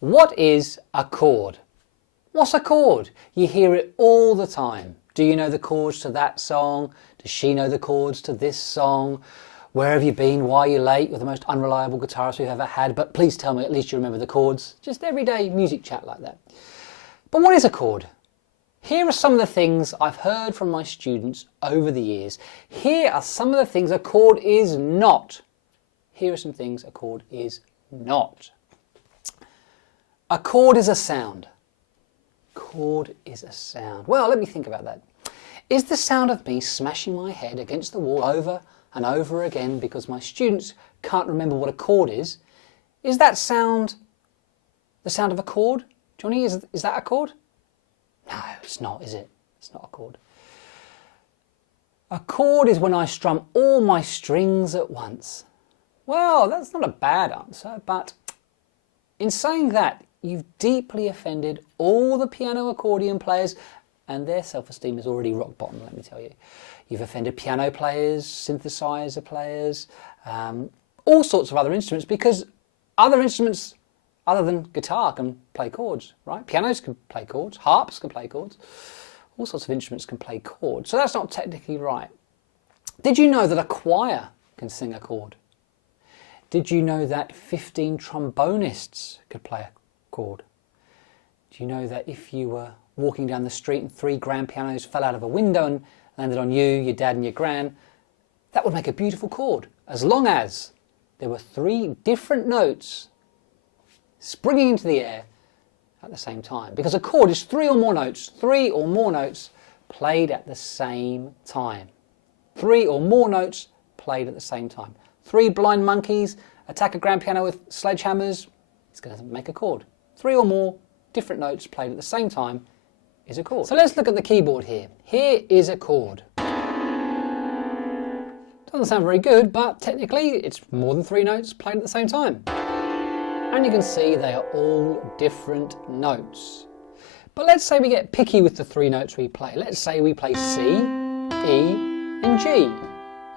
What is a chord? What's a chord? You hear it all the time. Do you know the chords to that song? Does she know the chords to this song? Where have you been? Why are you late? You're the most unreliable guitarist we've ever had, but please tell me at least you remember the chords. Just everyday music chat like that. But what is a chord? Here are some of the things I've heard from my students over the years. Here are some of the things a chord is not. Here are some things a chord is not. A chord is a sound. Chord is a sound. Well, let me think about that. Is the sound of me smashing my head against the wall over and over again because my students can't remember what a chord is that sound the sound of a chord? Johnny, is that a chord? No, it's not, is it? It's not a chord. A chord is when I strum all my strings at once. Well, that's not a bad answer, but in saying that, you've deeply offended all the piano accordion players, and their self-esteem is already rock bottom, let me tell you. You've offended piano players, synthesizer players, all sorts of other instruments, because other instruments other than guitar can play chords, right? Pianos can play chords, harps can play chords, all sorts of instruments can play chords. So that's not technically right. Did you know that a choir can sing a chord? Did you know that 15 trombonists could play a chord? Do you know that if you were walking down the street and 3 grand pianos fell out of a window and landed on you, your dad and your gran, that would make a beautiful chord, as long as there were 3 different notes springing into the air at the same time. Because a chord is 3 or more notes played at the same time. 3 or more notes played at the same time. 3 blind monkeys attack a grand piano with sledgehammers, it's going to make a chord. 3 or more different notes played at the same time is a chord. So let's look at the keyboard here. Here is a chord. Doesn't sound very good, but technically it's more than 3 notes played at the same time. And you can see they are all different notes. But let's say we get picky with the 3 notes we play. Let's say we play C, E and G.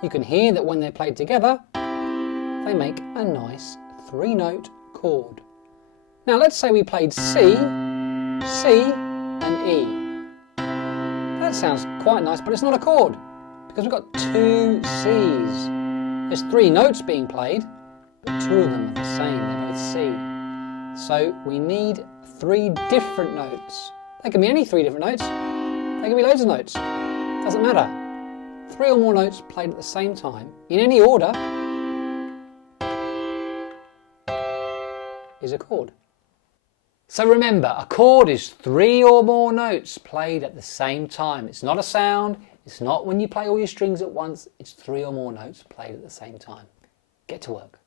You can hear that when they're played together, they make a nice 3-note chord. Now let's say we played C, C and E. That sounds quite nice, but it's not a chord because we've got 2 Cs. There's 3 notes being played, but 2 of them are the same, they're both C. So we need 3 different notes. They can be any 3 different notes. They can be loads of notes. Doesn't matter. 3 or more notes played at the same time, in any order, is a chord. So remember, a chord is 3 or more notes played at the same time. It's not a sound, it's not when you play all your strings at once, it's 3 or more notes played at the same time. Get to work.